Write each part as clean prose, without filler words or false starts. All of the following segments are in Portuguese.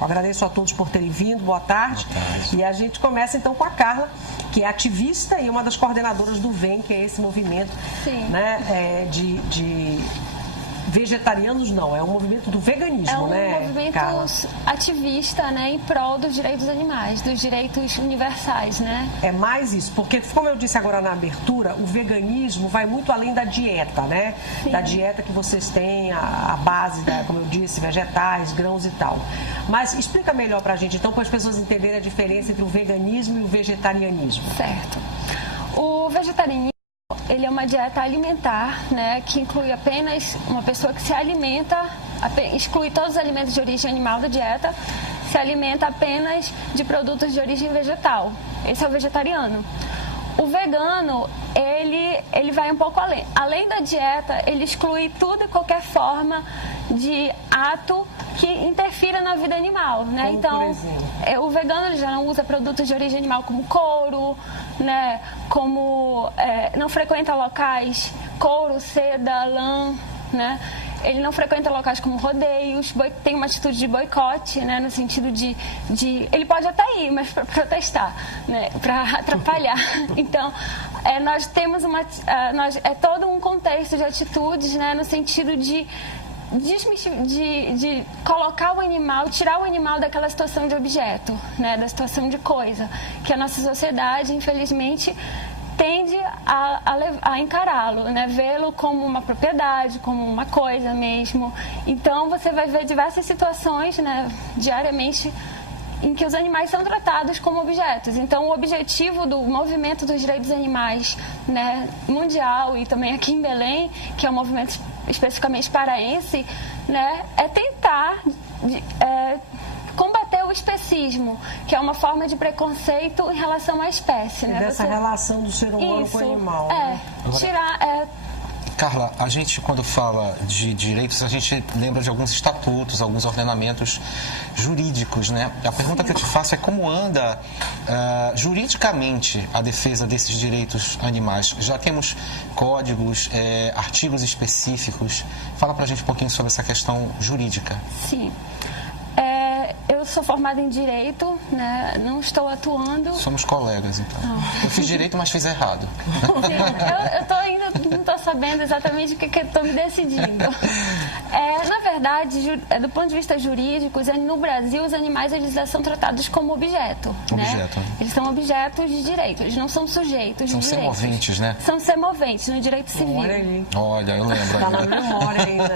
Agradeço a todos por terem vindo, boa tarde. Boa tarde. E a gente começa então com a Carla, que é ativista e uma das coordenadoras do VEM, que é esse movimento, né, de vegetarianos, não, é um movimento do veganismo, né, É um movimento Carla? ativista, né, em prol dos direitos dos animais, dos direitos universais, né? É mais isso, porque como eu disse agora na abertura, o veganismo vai muito além da dieta, né? Sim. Da dieta que vocês têm, a base, como eu disse, vegetais, grãos e tal. Mas explica melhor pra gente, então, para as pessoas entenderem a diferença entre o veganismo e o vegetarianismo. Certo. O vegetarianismo, ele é uma dieta alimentar, né, que inclui apenas uma pessoa que se alimenta, exclui todos os alimentos de origem animal da dieta, se alimenta apenas de produtos de origem vegetal. Esse é o vegetariano. O vegano, ele vai um pouco além. Além da dieta, ele exclui tudo e qualquer forma de ato que interfira na vida animal, né? Como, então, por exemplo? O vegano ele já não usa produtos de origem animal como couro, né? Como não frequenta locais couro, seda, lã, né? Ele não frequenta locais como rodeios, tem uma atitude de boicote, né, no sentido de ele pode até ir, mas para protestar, né, para atrapalhar. Então, nós temos é todo um contexto de atitudes, né, no sentido de colocar o animal, tirar o animal daquela situação de objeto, né, da situação de coisa, que a nossa sociedade, infelizmente, tende a encará-lo, né? Vê-lo como uma propriedade, como uma coisa mesmo. Então, você vai ver diversas situações, né, diariamente, em que os animais são tratados como objetos. Então, o objetivo do movimento dos direitos dos animais, né, mundial e também aqui em Belém, que é um movimento especificamente paraense, né, é tentar combater o especismo, que é uma forma de preconceito em relação à espécie, né? Dessa relação do ser humano com o animal. Né? Carla, a gente quando fala de direitos, a gente lembra de alguns estatutos, alguns ordenamentos jurídicos, né? A pergunta que eu te faço é como anda juridicamente a defesa desses direitos animais? Já temos códigos, artigos específicos. Fala pra gente um pouquinho sobre essa questão jurídica. Sim. Eu sou formada em Direito, né? Não estou atuando... Somos colegas, então. Eu fiz Direito, mas fiz errado. Sim, eu tô ainda não estou sabendo exatamente o que eu estou me decidindo. Na verdade, do ponto de vista jurídico, no Brasil, os animais eles são tratados como objeto. Objeto. Né? Eles são objetos de direito, eles não são sujeitos de direito. São semoventes, né? São semoventes no direito civil. Olha aí. Olha, eu lembro. Está na memória ainda.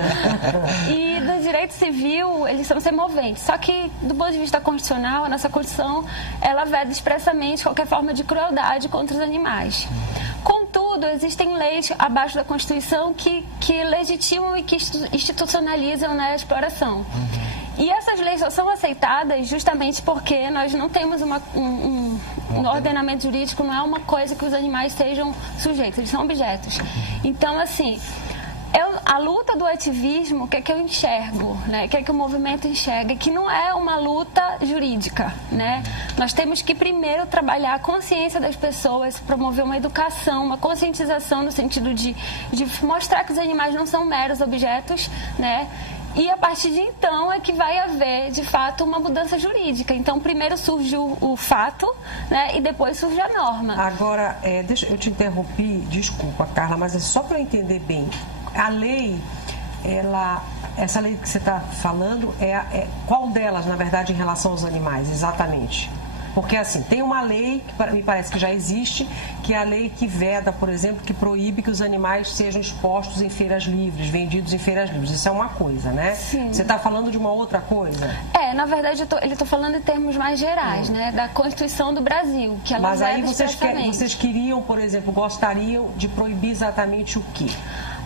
E no direito civil, eles são semoventes. Só que, do ponto de vista constitucional, a nossa Constituição, ela veda expressamente qualquer forma de crueldade contra os animais. Contudo, existem leis abaixo da Constituição que legitimam e que institucionalizam, né, a exploração. E essas leis só são aceitadas justamente porque nós não temos um ordenamento jurídico, não é uma coisa que os animais sejam sujeitos, eles são objetos. Então, assim... a luta do ativismo, o que é que eu enxergo, né? O que é que o movimento enxerga? Que não é uma luta jurídica, né? Nós temos que primeiro trabalhar a consciência das pessoas, promover uma educação, uma conscientização no sentido de mostrar que os animais não são meros objetos, né? E a partir de então é que vai haver, de fato, uma mudança jurídica. Então, primeiro surge o fato, né? E depois surge a norma. Agora, eu te interrompi, desculpa, Carla, mas é só para eu entender bem. A lei, essa lei que você está falando, qual delas, na verdade, em relação aos animais, exatamente? Porque, assim, tem uma lei, que me parece que já existe, que é a lei que veda, por exemplo, que proíbe que os animais sejam expostos em feiras livres, vendidos em feiras livres. Isso é uma coisa, né? Sim. Você está falando de uma outra coisa? Na verdade, ele está falando em termos mais gerais, né? Da Constituição do Brasil, que ela Mas aí veda vocês queriam, por exemplo, gostariam de proibir exatamente o quê?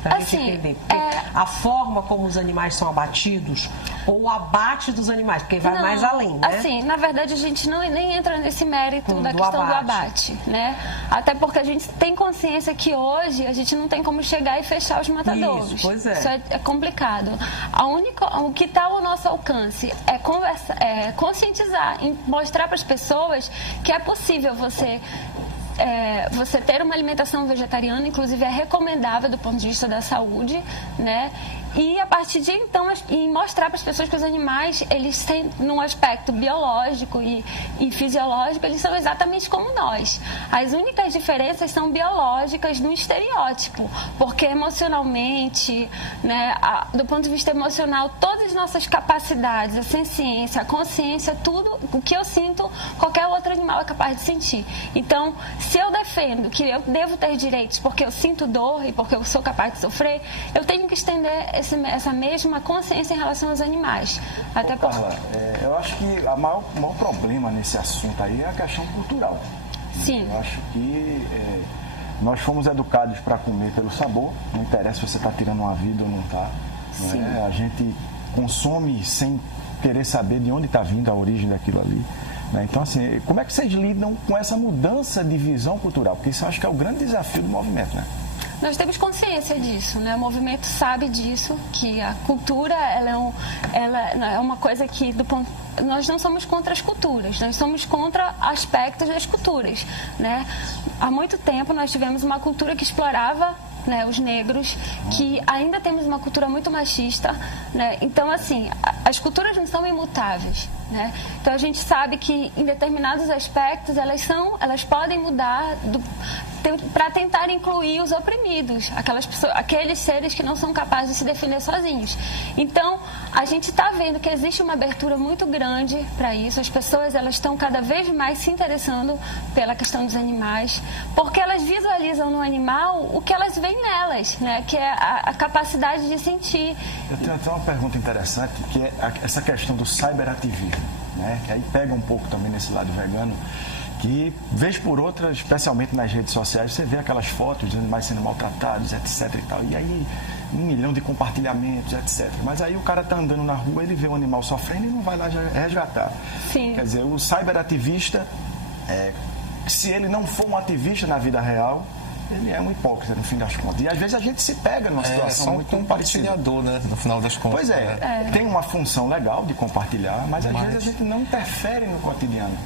Para a gente entender. Porque a forma como os animais são abatidos ou o abate dos animais, porque vai mais além, né? Assim, na verdade, a gente nem entra nesse mérito da questão do abate, né? Até porque a gente tem consciência que hoje a gente não tem como chegar e fechar os matadouros. Isso, pois é. Isso é complicado. O que está ao nosso alcance é conscientizar, mostrar para as pessoas que é possível você ter uma alimentação vegetariana, inclusive é recomendável do ponto de vista da saúde, né? E a partir de então, e mostrar para as pessoas que os animais, eles têm, num aspecto biológico e fisiológico, eles são exatamente como nós. As únicas diferenças são biológicas no estereótipo, porque emocionalmente, né, do ponto de vista emocional, todas as nossas capacidades, a senciência, a consciência, tudo o que eu sinto, qualquer outro animal é capaz de sentir. Então, se eu defendo que eu devo ter direitos porque eu sinto dor e porque eu sou capaz de sofrer, eu tenho que estender essa mesma consciência em relação aos animais. Até porque... Carla, eu acho que o maior problema nesse assunto aí é a questão cultural. Sim. Eu acho que nós fomos educados para comer pelo sabor, não interessa se você está tirando uma vida ou não está. A gente consome sem querer saber de onde está vindo a origem daquilo ali. Né? Então, assim, como é que vocês lidam com essa mudança de visão cultural? Porque isso eu acho que é o grande desafio do movimento, né? Nós temos consciência disso, né? O movimento sabe disso, que a cultura ela é uma coisa que nós não somos contra as culturas, nós somos contra aspectos das culturas, né? Há muito tempo nós tivemos uma cultura que explorava, né, os negros, que ainda temos uma cultura muito machista, né? Então, assim, as culturas não são imutáveis, né? Então a gente sabe que em determinados aspectos elas podem mudar para tentar incluir os oprimidos, aqueles seres que não são capazes de se defender sozinhos. Então, a gente está vendo que existe uma abertura muito grande para isso. As pessoas elas estão cada vez mais se interessando pela questão dos animais, porque elas visualizam no animal o que elas veem nelas, né? Que é a capacidade de sentir. Eu tenho até uma pergunta interessante, que é essa questão do cyberativismo, né? Que aí pega um pouco também nesse lado vegano, que, vez por outra, especialmente nas redes sociais, você vê aquelas fotos de animais sendo maltratados, etc. e tal. E aí, 1 milhão de compartilhamentos, etc. Mas aí o cara tá andando na rua, ele vê um animal sofrendo e não vai lá resgatar. Sim. Quer dizer, o cyberativista, se ele não for um ativista na vida real, ele é um hipócrita, no fim das contas. E às vezes a gente se pega numa situação só um muito compartilhador, né, no final das contas. Pois é, tem uma função legal de compartilhar, mas às vezes a gente não interfere no cotidiano.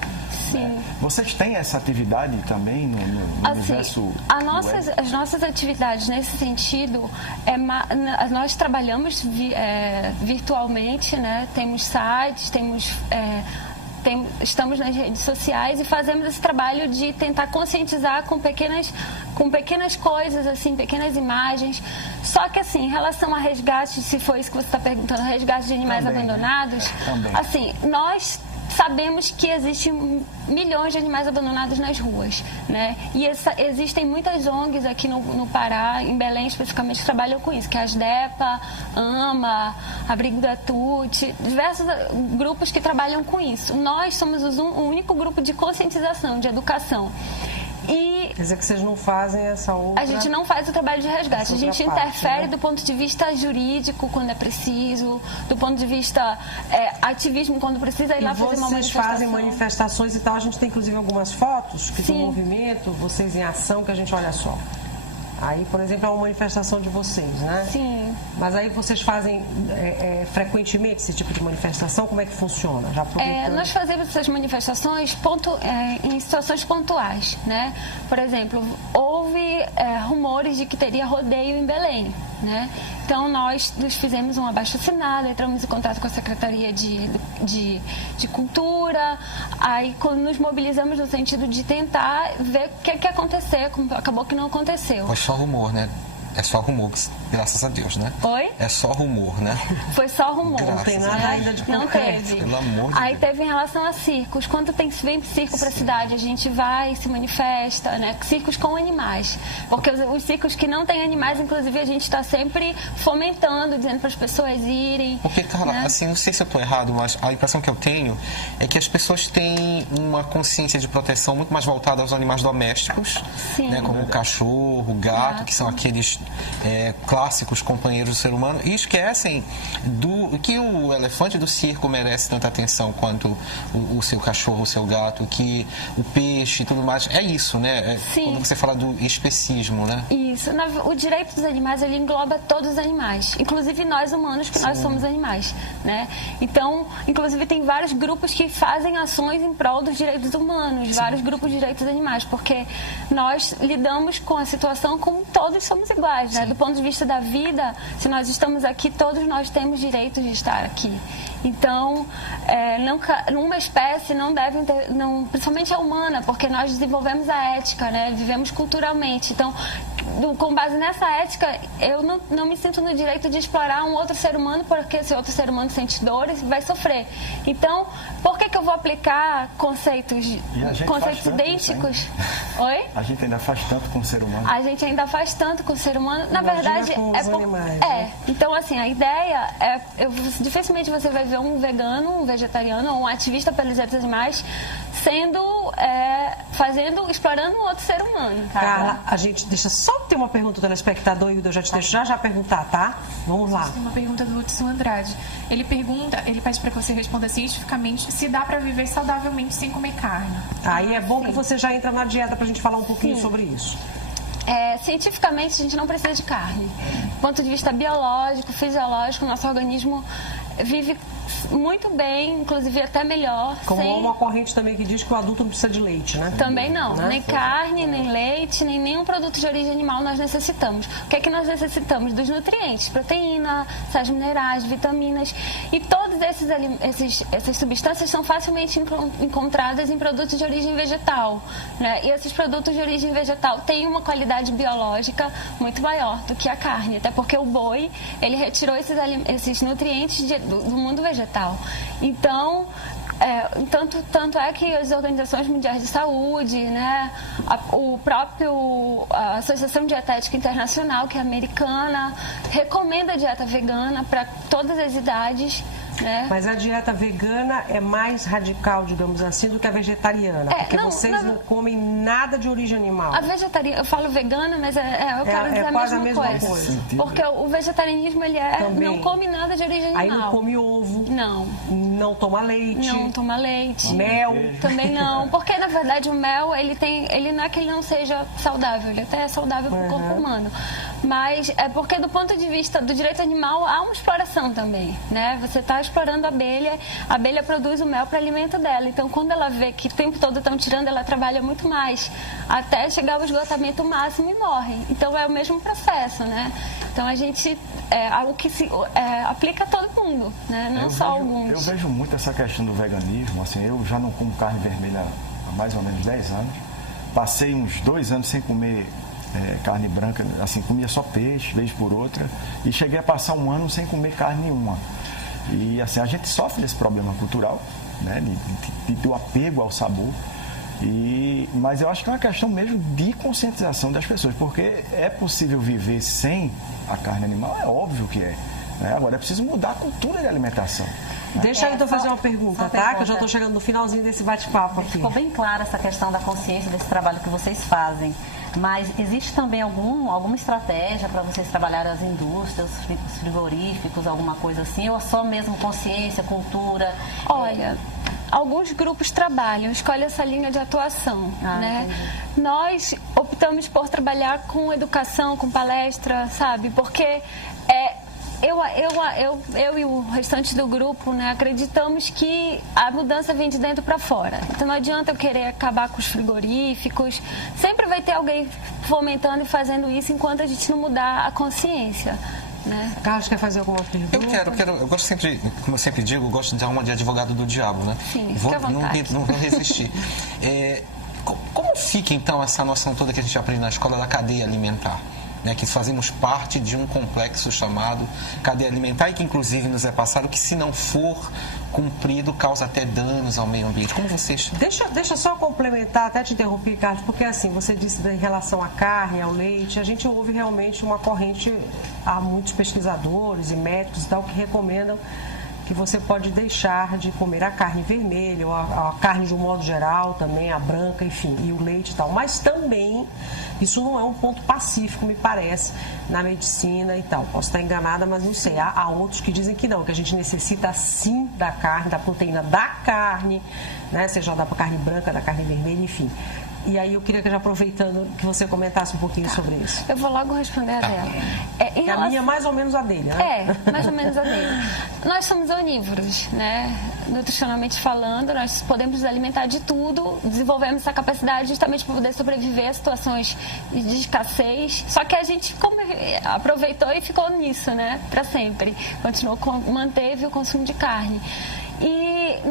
Sim. Vocês têm essa atividade também no universo? As nossas atividades nesse sentido, nós trabalhamos virtualmente, né? Temos sites, estamos nas redes sociais e fazemos esse trabalho de tentar conscientizar com pequenas coisas, assim, pequenas imagens. Só que, assim, em relação a resgate, se foi isso que você está perguntando, resgate de animais abandonados, assim, nós sabemos que existem milhões de animais abandonados nas ruas, né? E existem muitas ONGs aqui no Pará, em Belém especificamente, que trabalham com isso, que é a ASDEPA, AMA, Abrigo da TUT, diversos grupos que trabalham com isso. Nós somos o único grupo de conscientização, de educação. Quer dizer que vocês não fazem essa outra... A gente não faz o trabalho de resgate. A gente interfere, né, do ponto de vista jurídico, quando é preciso, do ponto de vista ativismo, quando precisa ir lá fazer uma manifestação. Vocês fazem manifestações e tal. A gente tem, inclusive, algumas fotos que tem movimento, vocês em ação, que a gente olha só. Aí, por exemplo, é uma manifestação de vocês, né? Sim. Mas aí vocês fazem frequentemente esse tipo de manifestação? Como é que funciona? Nós fazemos essas manifestações em situações pontuais, né? Por exemplo, houve rumores de que teria rodeio em Belém, né? Então, nós fizemos um abaixo-assinado, entramos em contato com a Secretaria de Cultura, aí nos mobilizamos no sentido de tentar ver o que ia acontecer, acabou que não aconteceu. Foi só rumor, né? É só rumor, graças a Deus, né? Oi? É só rumor, né? Foi só rumor. Não tem nada ainda de Não teve. Pelo amor de Aí Deus. teve em relação a circos. Quando vem circo para a cidade, a gente vai, se manifesta, né? Circos com animais. Porque os circos que não têm animais, inclusive, a gente está sempre fomentando, dizendo para as pessoas irem. Porque, cara, né? assim, não sei se eu estou errado, mas a impressão que eu tenho é que as pessoas têm uma consciência de proteção muito mais voltada aos animais domésticos, né? Como o cachorro, o gato, que são aqueles clássicos companheiros do ser humano, e esquecem que o elefante do circo merece tanta atenção quanto o seu cachorro, o seu gato, que o peixe e tudo mais. É isso, né? Quando você fala do especismo, né? Isso. O direito dos animais, ele engloba todos os animais, inclusive nós humanos, que nós somos animais, né? Então, inclusive, tem vários grupos que fazem ações em prol dos direitos humanos, vários grupos de direitos animais, porque nós lidamos com a situação como todos somos iguais. iguais, né? Sim. Do ponto de vista da vida, se nós estamos aqui, todos nós temos direito de estar aqui. Então, uma espécie não deve ter, principalmente a humana, porque nós desenvolvemos a ética, né? Vivemos culturalmente. Então, com base nessa ética, eu não me sinto no direito de explorar um outro ser humano, porque esse outro ser humano sente dores e vai sofrer. Então, por que eu vou aplicar conceitos idênticos? Oi? A gente ainda faz tanto com o ser humano. A gente ainda faz tanto com o ser humano. Na verdade, com os animais, né? Então, assim, a ideia é... dificilmente você vai ver um vegano, um vegetariano ou um ativista pelos direitos animais explorando um outro ser humano. Carla, a gente deixa só ter uma pergunta do telespectador, e eu já te deixo já perguntar, tá? Vamos lá. Tem uma pergunta do Hudson Andrade. Ele pede para que você responda cientificamente se dá para viver saudavelmente sem comer carne. Aí é bom que você já entra na dieta pra gente falar um pouquinho sobre isso. Cientificamente, a gente não precisa de carne. Do ponto de vista biológico, fisiológico, nosso organismo vive muito bem, inclusive até melhor. Como uma corrente também que diz que o adulto não precisa de leite, né? Também não. Né? Nem carne, nem leite, nem nenhum produto de origem animal nós necessitamos. O que é que nós necessitamos? Dos nutrientes, proteína, sais minerais, vitaminas. E todas essas substâncias são facilmente encontradas em produtos de origem vegetal, né? E esses produtos de origem vegetal têm uma qualidade biológica muito maior do que a carne. Até porque o boi, ele retirou esses nutrientes do mundo vegetal. Então, tanto é que as organizações mundiais de saúde, né, a Associação Dietética Internacional, que é americana, recomenda a dieta vegana para todas as idades. Né? Mas a dieta vegana é mais radical, digamos assim, do que a vegetariana, porque vocês não comem nada de origem animal. A vegetariana, eu falo vegana, mas eu quero dizer a mesma coisa. Porque o vegetarianismo, ele não come nada de origem animal. Aí não come ovo. Não. Não toma leite. Não toma leite. Mel. Também não. Porque, na verdade, o mel, ele não é que ele não seja saudável, ele até é saudável para o corpo humano. Mas é porque, do ponto de vista do direito animal, há uma exploração também, né? Você está explorando a abelha produz o mel para alimento dela. Então, quando ela vê que o tempo todo estão tirando, ela trabalha muito mais, até chegar ao esgotamento máximo e morre. Então, é o mesmo processo, né? Então, a gente... É algo que se aplica a todo mundo, né? Não só alguns. Eu vejo muito essa questão do veganismo. Assim, eu já não como carne vermelha há mais ou menos 10 anos. Passei uns 2 anos sem comer carne branca, assim, comia só peixe, vez por outra, e cheguei a passar 1 ano sem comer carne nenhuma. E assim, a gente sofre desse problema cultural, né, do apego ao sabor, mas eu acho que é uma questão mesmo de conscientização das pessoas, porque é possível viver sem a carne animal, é óbvio que é, né? Agora é preciso mudar a cultura de alimentação. Deixa eu então fazer uma pergunta, tá? Que eu já estou chegando no finalzinho desse bate-papo aqui. Ficou bem clara essa questão da consciência desse trabalho que vocês fazem. Mas existe também alguma estratégia para vocês trabalharem as indústrias, os frigoríficos, alguma coisa assim? Ou é só mesmo consciência, cultura? Olha, alguns grupos trabalham, escolhem essa linha de atuação, né? Entendi. Nós optamos por trabalhar com educação, com palestra, sabe? Porque eu e o restante do grupo, né, acreditamos que a mudança vem de dentro para fora. Então não adianta eu querer acabar com os frigoríficos. Sempre vai ter alguém fomentando e fazendo isso enquanto a gente não mudar a consciência. Né? Carlos, quer fazer alguma pergunta? Eu quero. Eu gosto sempre, como eu sempre digo, eu gosto de dar uma de advogado do diabo, né? Sim, não vou resistir. Como fica, então, essa noção toda que a gente aprende na escola da cadeia alimentar? Né, que fazemos parte de um complexo chamado cadeia alimentar e que inclusive nos é passado que, se não for cumprido, causa até danos ao meio ambiente. Como vocês... Deixa só complementar, até te interromper, Carlos, porque assim, você disse em relação à carne, ao leite, a gente ouve realmente uma corrente, há muitos pesquisadores e médicos e tal que recomendam que você pode deixar de comer a carne vermelha, ou a carne de um modo geral também, a branca, enfim, e o leite e tal. Mas também, isso não é um ponto pacífico, me parece, na medicina e tal. Posso estar enganada, mas não sei. Há outros que dizem que não, que a gente necessita sim da carne, da proteína da carne, né? Seja da carne branca, da carne vermelha, enfim. E aí eu queria que, já aproveitando, que você comentasse um pouquinho sobre isso. Eu vou logo responder a dela. A minha é mais ou menos a dele, né? Mais ou menos a dele. Nós somos onívoros, né? Nutricionalmente falando, nós podemos nos alimentar de tudo, desenvolvemos essa capacidade justamente para poder sobreviver a situações de escassez. Só que a gente aproveitou e ficou nisso, né? Para sempre. Manteve o consumo de carne. E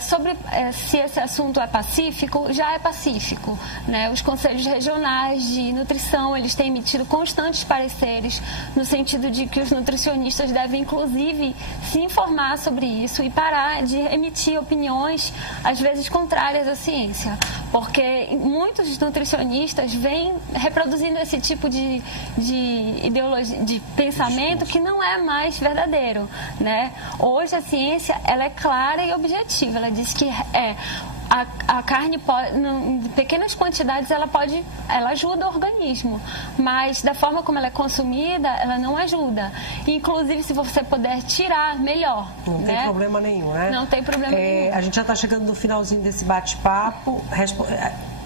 sobre se esse assunto é pacífico, já é pacífico, né? Os conselhos regionais de nutrição, eles têm emitido constantes pareceres no sentido de que os nutricionistas devem, inclusive, se informar sobre isso e parar de emitir opiniões, às vezes, contrárias à ciência. Porque muitos nutricionistas vêm reproduzindo esse tipo de ideologia, de pensamento que não é mais verdadeiro, né? Hoje a ciência, ela é clara e objetiva. Ela diz que a carne pode, em pequenas quantidades ela ajuda o organismo, mas da forma como ela é consumida, ela não ajuda. Inclusive, se você puder tirar, melhor. Não tem problema nenhum, né? Não tem problema nenhum. A gente já está chegando no finalzinho desse bate-papo.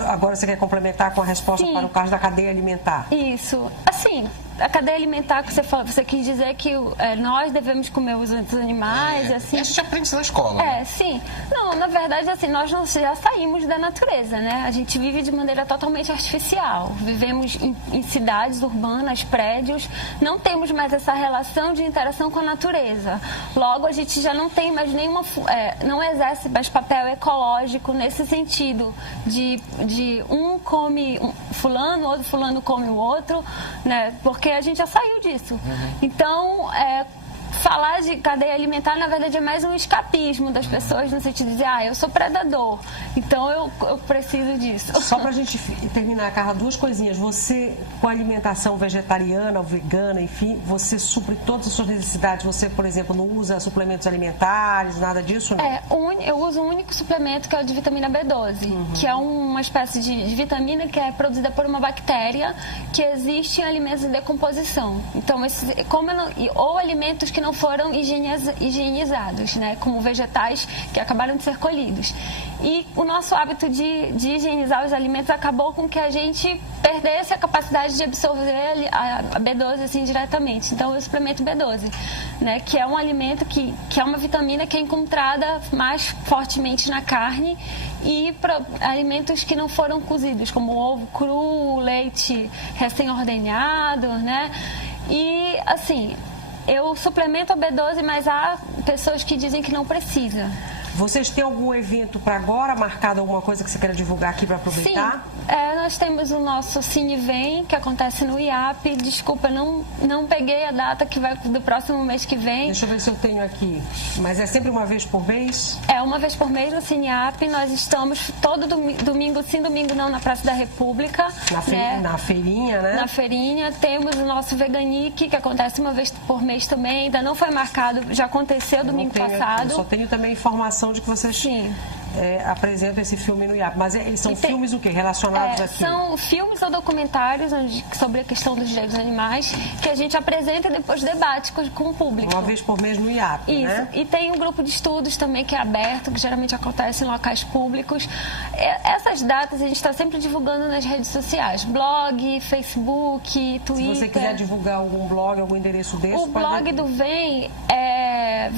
Agora você quer complementar com a resposta para o caso da cadeia alimentar? Isso. Assim, a cadeia alimentar que você falou, você quis dizer que nós devemos comer os outros animais, assim. A gente aprende isso na escola. Né? Sim. Não, na verdade, assim, nós já saímos da natureza, né? A gente vive de maneira totalmente artificial. Vivemos em cidades urbanas, prédios, não temos mais essa relação de interação com a natureza. Logo, a gente já não tem mais nenhuma, não exerce mais papel ecológico nesse sentido de um come fulano, outro fulano come o outro, né? Porque a gente já saiu disso. Então, falar de cadeia alimentar, na verdade, é mais um escapismo das pessoas, no sentido de dizer, eu sou predador, então eu preciso disso. Só pra gente terminar, Carla, duas coisinhas. Você, com a alimentação vegetariana ou vegana, enfim, você supre todas as suas necessidades? Você, por exemplo, não usa suplementos alimentares, nada disso? Não? Eu uso um único suplemento, que é o de vitamina B12, que é uma espécie de vitamina que é produzida por uma bactéria que existe em alimentos em decomposição. Então, ou alimentos que não foram higienizados, né? Como vegetais que acabaram de ser colhidos. E o nosso hábito de higienizar os alimentos acabou com que a gente perdesse a capacidade de absorver a B12 assim diretamente. Então, eu suplemento B12, né? Que é um alimento que é uma vitamina que é encontrada mais fortemente na carne e alimentos que não foram cozidos, como ovo cru, leite recém-ordenhado, né? E, assim, eu suplemento a B12, mas há pessoas que dizem que não precisa. Vocês têm algum evento para agora, marcado alguma coisa que você queira divulgar aqui para aproveitar? Sim, nós temos o nosso Cine Vem, que acontece no IAP. Desculpa, não peguei a data que vai do próximo mês que vem. Deixa eu ver se eu tenho aqui. Mas é sempre uma vez por mês? É, uma vez por mês no Cine IAP. Nós estamos todo domingo, sim, domingo não, na Praça da República. Na feirinha, né? Na feirinha. Temos o nosso Veganic, que acontece uma vez por mês também. Ainda não foi marcado, já aconteceu domingo passado. Eu só tenho também informação de que vocês apresentam esse filme no IAP. Mas eles são filmes o quê? Relacionados aqui? São filmes ou documentários sobre a questão dos direitos dos animais que a gente apresenta e depois debate com o público. Uma vez por mês no IAP, isso, né? E tem um grupo de estudos também que é aberto, que geralmente acontece em locais públicos. Essas datas a gente está sempre divulgando nas redes sociais. Blog, Facebook, Twitter. Se você quiser divulgar algum blog, algum endereço desse... O blog do Vem é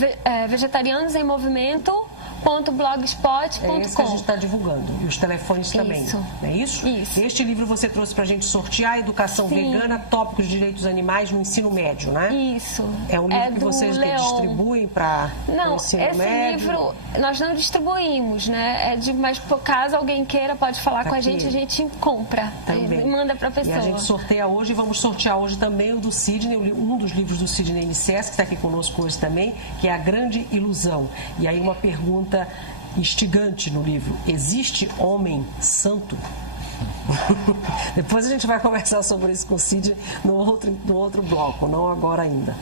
Vegetarianos em Movimento. .blogspot.com. É esse que a gente está divulgando. E os telefones também. É isso? Isso. Este livro você trouxe para a gente sortear, Educação Vegana, Tópicos de Direitos Animais no Ensino Médio, né? Isso. É um livro que vocês distribuem para o ensino médio? Não, esse livro nós não distribuímos, né? Mas caso alguém queira, pode falar com a gente compra. Também. E manda para a pessoa. E a gente sorteia hoje, vamos sortear hoje também o do Sidney, um dos livros do Sidney Nicés, que está aqui conosco hoje também, que é A Grande Ilusão. E aí uma pergunta instigante no livro: existe homem santo? Depois a gente vai conversar sobre isso com o Sidney no outro bloco, não agora ainda.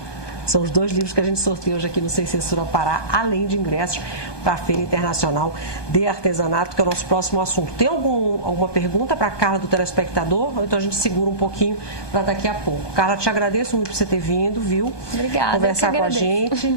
São os dois livros que a gente sorteia hoje aqui no Sem Censura Pará, além de ingressos para a Feira Internacional de Artesanato, que é o nosso próximo assunto. Tem alguma pergunta para a Carla do telespectador? Ou então a gente segura um pouquinho para daqui a pouco. Carla, te agradeço muito por você ter vindo, viu? Obrigada. Conversar com a gente.